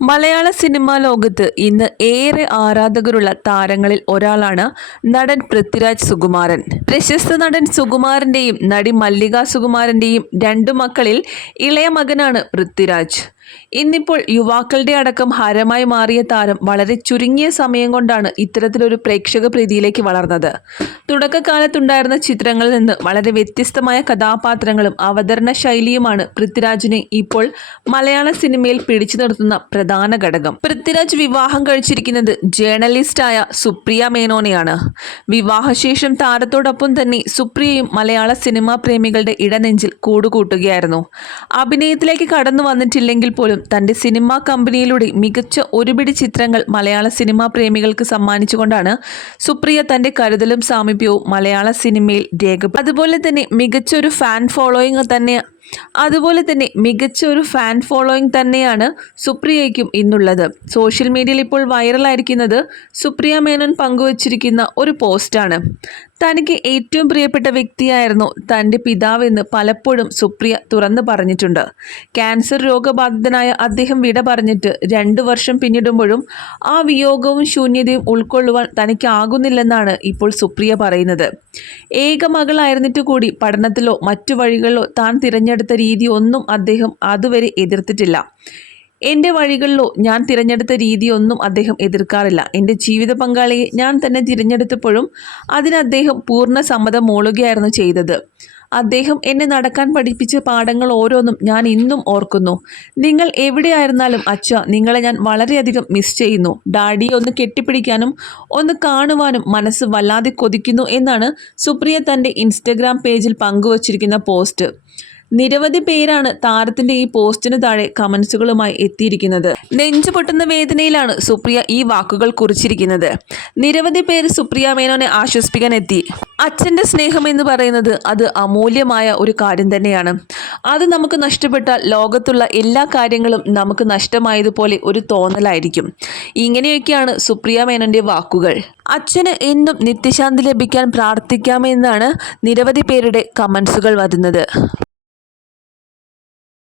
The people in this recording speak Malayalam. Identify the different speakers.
Speaker 1: മലയാള സിനിമാ ലോകത്ത് ഇന്ന് ഏറെ ആരാധകരുള്ള താരങ്ങളിൽ ഒരാളാണ് നടൻ പൃഥ്വിരാജ് സുകുമാരൻ. പ്രശസ്ത നടൻ സുകുമാരന്റെയും നടി മല്ലിക സുകുമാരന്റെയും രണ്ടു മക്കളിൽ ഇളയ മകനാണ് പൃഥ്വിരാജ്. ഇന്നിപ്പോൾ യുവാക്കളുടെ അടക്കം ഹരമായി മാറിയ താരം വളരെ ചുരുങ്ങിയ സമയം കൊണ്ടാണ് ഇത്തരത്തിലൊരു പ്രേക്ഷക പ്രീതിയിലേക്ക് വളർന്നത്. തുടക്കകാലത്തുണ്ടായിരുന്ന ചിത്രങ്ങളിൽ നിന്ന് വളരെ വ്യത്യസ്തമായ കഥാപാത്രങ്ങളും അവതരണ ശൈലിയുമാണ് പൃഥ്വിരാജിനെ ഇപ്പോൾ മലയാള സിനിമയിൽ പിടിച്ചു നിർത്തുന്ന പ്രധാന ഘടകം. പൃഥ്വിരാജ് വിവാഹം കഴിച്ചിരിക്കുന്നത് ജേർണലിസ്റ്റായ സുപ്രിയ മേനോനെയാണ്. വിവാഹശേഷം താരത്തോടൊപ്പം തന്നെ സുപ്രിയയും മലയാള സിനിമാ പ്രേമികളുടെ ഇടനെഞ്ചിൽ കൂടുകൂട്ടുകയായിരുന്നു. അഭിനയത്തിലേക്ക് കടന്നു വന്നിട്ടില്ലെങ്കിൽ പോലും തന്റെ സിനിമാ കമ്പനിയിലൂടെ മികച്ച ഒരുപിടി ചിത്രങ്ങൾ മലയാള സിനിമാ പ്രേമികൾക്ക് സമ്മാനിച്ചുകൊണ്ടാണ് സുപ്രിയ തന്റെ കരുതലും സാമീപ്യവും മലയാള സിനിമയിൽ രേഖപ്പെടുത്തുന്നത് അതുപോലെ തന്നെ മികച്ച ഒരു ഫാൻ ഫോളോയിങ് തന്നെ അതുപോലെ തന്നെ മികച്ച ഒരു ഫാൻ ഫോളോയിങ് തന്നെയാണ് സുപ്രിയയ്ക്കും ഇന്നുള്ളത്. സോഷ്യൽ മീഡിയയിൽ ഇപ്പോൾ വൈറലായിരിക്കുന്നത് സുപ്രിയ മേനോൻ പങ്കുവച്ചിരിക്കുന്ന ഒരു പോസ്റ്റാണ് തനിക്ക് ഏറ്റവും പ്രിയപ്പെട്ട വ്യക്തിയായിരുന്നു തന്റെ പിതാവെന്ന് പലപ്പോഴും സുപ്രിയ തുറന്നു പറഞ്ഞിട്ടുണ്ട്. ക്യാൻസർ രോഗബാധിതനായ അദ്ദേഹം വിട പറഞ്ഞിട്ട് രണ്ട് വർഷം പിന്നിടുമ്പോഴും ആ വിയോഗവും ശൂന്യതയും ഉൾക്കൊള്ളുവാൻ തനിക്കാകുന്നില്ലെന്നാണ് ഇപ്പോൾ സുപ്രിയ പറയുന്നത്. ഏക മകളായിരുന്നിട്ട് കൂടി പഠനത്തിലോ മറ്റു വഴികളിലോ താൻ തിരഞ്ഞെടുത്ത രീതി ഒന്നും അദ്ദേഹം അതുവരെ എതിർത്തിട്ടില്ല. എന്റെ വഴികളിലോ ഞാൻ തിരഞ്ഞെടുത്ത രീതിയൊന്നും അദ്ദേഹം എതിർക്കാറില്ല. എന്റെ ജീവിത പങ്കാളിയെ ഞാൻ തന്നെ തിരഞ്ഞെടുത്തപ്പോഴും അതിന് അദ്ദേഹം പൂർണ സമ്മതം മൂളുകയായിരുന്നു ചെയ്തത്. അദ്ദേഹം എന്നെ നടക്കാൻ പഠിപ്പിച്ച പാഠങ്ങൾ ഓരോന്നും ഞാൻ ഇന്നും ഓർക്കുന്നു. നിങ്ങൾ എവിടെയായിരുന്നാലും അച്ഛ നിങ്ങളെ ഞാൻ വളരെയധികം മിസ് ചെയ്യുന്നു. ഡാഡിയെ ഒന്ന് കെട്ടിപ്പിടിക്കാനും ഒന്ന് കാണുവാനും മനസ്സ് വല്ലാതെ കൊതിക്കുന്നു എന്നാണ് സുപ്രിയ തന്റെ ഇൻസ്റ്റഗ്രാം പേജിൽ പങ്കുവച്ചിരിക്കുന്ന പോസ്റ്റ്. നിരവധി പേരാണ് താരത്തിന്റെ ഈ പോസ്റ്റിന് താഴെ കമന്റ്സുകളുമായി എത്തിയിരിക്കുന്നത്. നെഞ്ചു പൊട്ടുന്ന വേദനയിലാണ് സുപ്രിയ ഈ വാക്കുകൾ കുറിച്ചിരിക്കുന്നത്. നിരവധി പേര് സുപ്രിയ മേനോനെ ആശ്വസിപ്പിക്കാൻ എത്തി. അച്ഛന്റെ സ്നേഹം എന്ന് പറയുന്നത് അത് അമൂല്യമായ ഒരു കാര്യം തന്നെയാണ്. അത് നമുക്ക് നഷ്ടപ്പെട്ടാൽ ലോകത്തുള്ള എല്ലാ കാര്യങ്ങളും നമുക്ക് നഷ്ടമായതുപോലെ ഒരു തോന്നലായിരിക്കും. ഇങ്ങനെയൊക്കെയാണ് സുപ്രിയ മേനോന്റെ വാക്കുകൾ. അച്ഛന് എന്നും നിത്യശാന്തി ലഭിക്കാൻ പ്രാർത്ഥിക്കാമെന്നാണ് നിരവധി പേരുടെ കമൻസുകൾ വരുന്നത്.